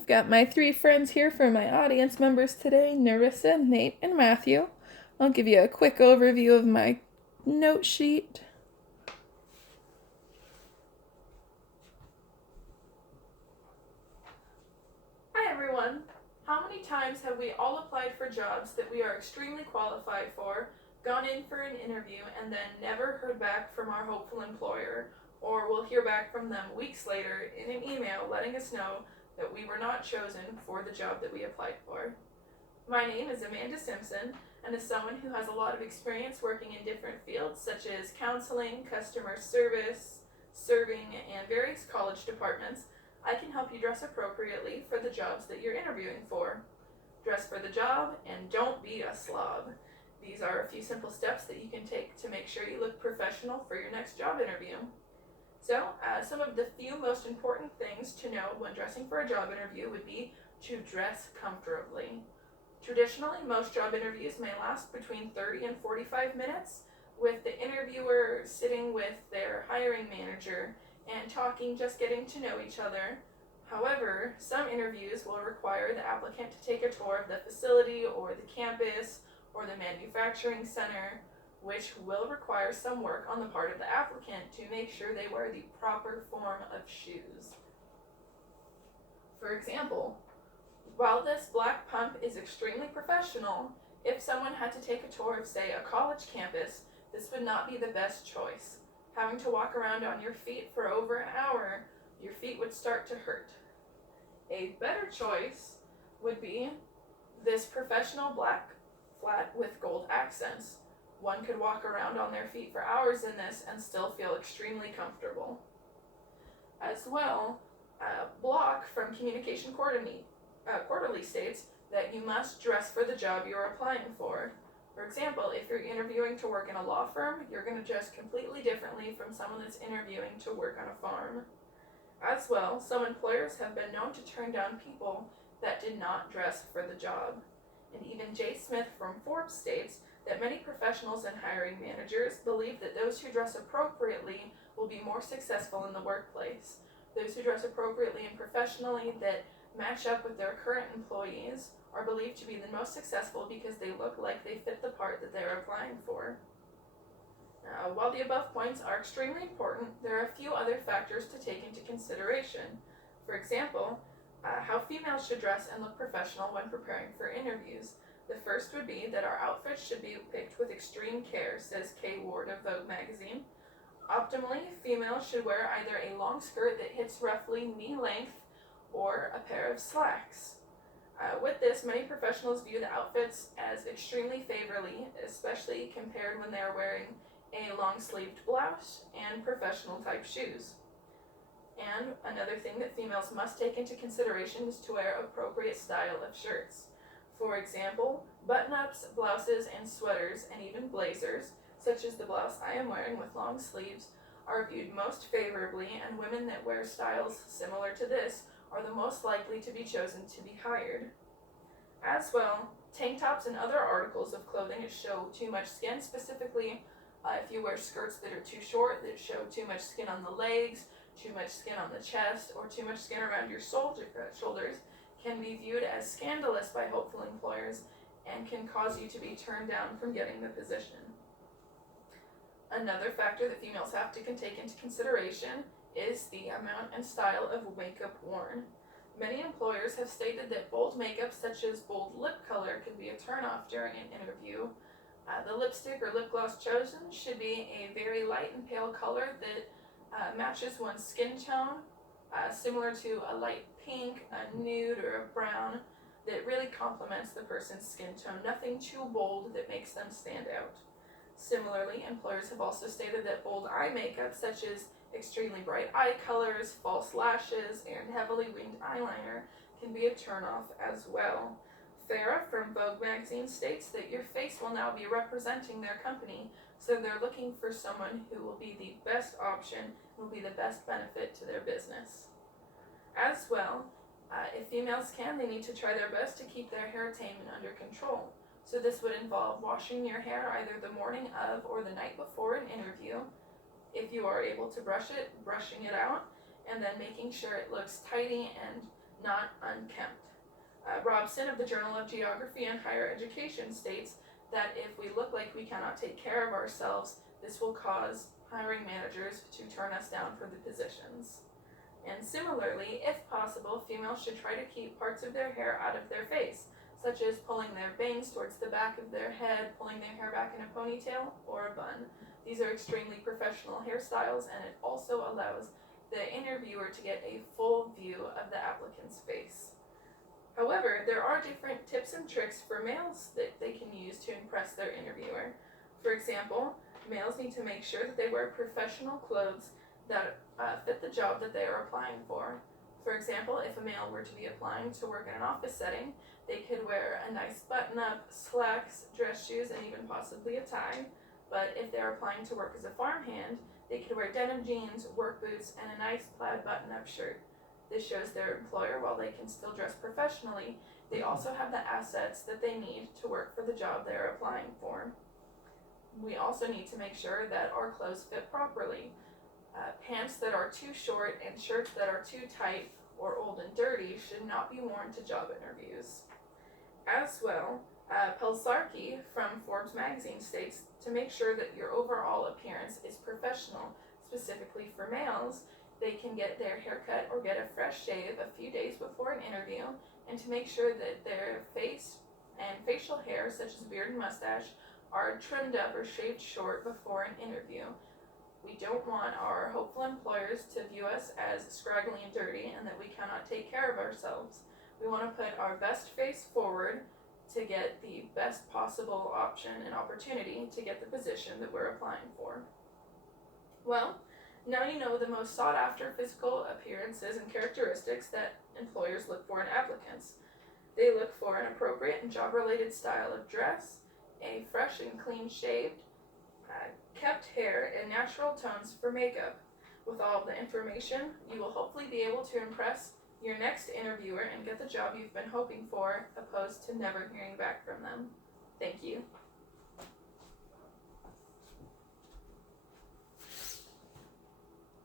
I've got my three friends here for my audience members today, Narissa, Nate, and Matthew. I'll give you a quick overview of my note sheet. Hi everyone! How many times have we all applied for jobs that we are extremely qualified for, gone in for an interview, and then never heard back from our hopeful employer, or we'll hear back from them weeks later in an email letting us know that we were not chosen for the job that we applied for? My name is Amanda Simpson, and as someone who has a lot of experience working in different fields such as counseling, customer service, serving, and various college departments, I can help you dress appropriately for the jobs that you're interviewing for. Dress for the job and don't be a slob. These are a few simple steps that you can take to make sure you look professional for your next job interview. So, some of the few most important things to know when dressing for a job interview would be to dress comfortably. Traditionally, most job interviews may last between 30 and 45 minutes, with the interviewer sitting with their hiring manager and talking, just getting to know each other. However, some interviews will require the applicant to take a tour of the facility or the campus or the manufacturing center, which will require some work on the part of the applicant to make sure they wear the proper form of shoes. For example, while this black pump is extremely professional, if someone had to take a tour of, say, a college campus, this would not be the best choice. Having to walk around on your feet for over an hour, your feet would start to hurt. A better choice would be this professional black flat with gold accents. One could walk around on their feet for hours in this and still feel extremely comfortable. As well, Block from Communication Quarterly states that you must dress for the job you're applying for. For example, if you're interviewing to work in a law firm, you're going to dress completely differently from someone that's interviewing to work on a farm. As well, some employers have been known to turn down people that did not dress for the job. And even Jay Smith from Forbes states that many professionals and hiring managers believe that those who dress appropriately will be more successful in the workplace. Those who dress appropriately and professionally that match up with their current employees are believed to be the most successful because they look like they fit the part that they're applying for. While the above points are extremely important, there are a few other factors to take into consideration. For example, how females should dress and look professional when preparing for interviews. The first would be that our outfits should be picked with extreme care, says Kay Ward of Vogue magazine. Optimally, females should wear either a long skirt that hits roughly knee length or a pair of slacks. With this, many professionals view the outfits as extremely favorably, especially compared when they are wearing a long-sleeved blouse and professional type shoes. And another thing that females must take into consideration is to wear appropriate style of shirts. For example, button-ups, blouses, and sweaters, and even blazers, such as the blouse I am wearing with long sleeves, are viewed most favorably, and women that wear styles similar to this are the most likely to be chosen to be hired. As well, tank tops and other articles of clothing that show too much skin, specifically if you wear skirts that are too short, that show too much skin on the legs, too much skin on the chest, or too much skin around your shoulders, can be viewed as scandalous by hopeful employers and can cause you to be turned down from getting the position. Another factor that females have to take into consideration is the amount and style of makeup worn. Many employers have stated that bold makeup, such as bold lip color, can be a turnoff during an interview. The lipstick or lip gloss chosen should be a very light and pale color that matches one's skin tone, similar to a light pink, a nude, or a brown, that really complements the person's skin tone. Nothing too bold that makes them stand out. Similarly, employers have also stated that bold eye makeup, such as extremely bright eye colors, false lashes, and heavily winged eyeliner, can be a turnoff as well. Farah from Vogue magazine states that your face will now be representing their company, so they're looking for someone who will be the best option and will be the best benefit to their business. As well, if females can, they need to try their best to keep their hair tame and under control. So this would involve washing your hair either the morning of or the night before an interview. If you are able to brush it, brushing it out, and then making sure it looks tidy and not unkempt. Robson of the Journal of Geography and Higher Education states that if we look like we cannot take care of ourselves, this will cause hiring managers to turn us down for the positions. And similarly, if possible, females should try to keep parts of their hair out of their face, such as pulling their bangs towards the back of their head, pulling their hair back in a ponytail or a bun. These are extremely professional hairstyles, and it also allows the interviewer to get a full view of the applicant's face. However, there are different tips and tricks for males that they can use to impress their interviewer. For example, males need to make sure that they wear professional clothes that fit the job that they are applying for. For example, if a male were to be applying to work in an office setting, they could wear a nice button-up, slacks, dress shoes, and even possibly a tie. But if they're applying to work as a farmhand, they could wear denim jeans, work boots, and a nice plaid button-up shirt. This shows their employer, while they can still dress professionally, they also have the assets that they need to work for the job they're applying for. We also need to make sure that our clothes fit properly. Pants that are too short and shirts that are too tight or old and dirty should not be worn to job interviews. As well, Pelsarki from Forbes magazine states to make sure that your overall appearance is professional. Specifically for males, they can get their hair cut or get a fresh shave a few days before an interview, and to make sure that their face and facial hair, such as beard and mustache, are trimmed up or shaved short before an interview. We don't want our hopeful employers to view us as scraggly and dirty and that we cannot take care of ourselves. We want to put our best face forward to get the best possible option and opportunity to get the position that we're applying for. Well, now you know the most sought after physical appearances and characteristics that employers look for in applicants. They look for an appropriate and job-related style of dress, a fresh and clean shaved, kept hair, and natural tones for makeup. With all of the information, you will hopefully be able to impress your next interviewer and get the job you've been hoping for, opposed to never hearing back from them. Thank you.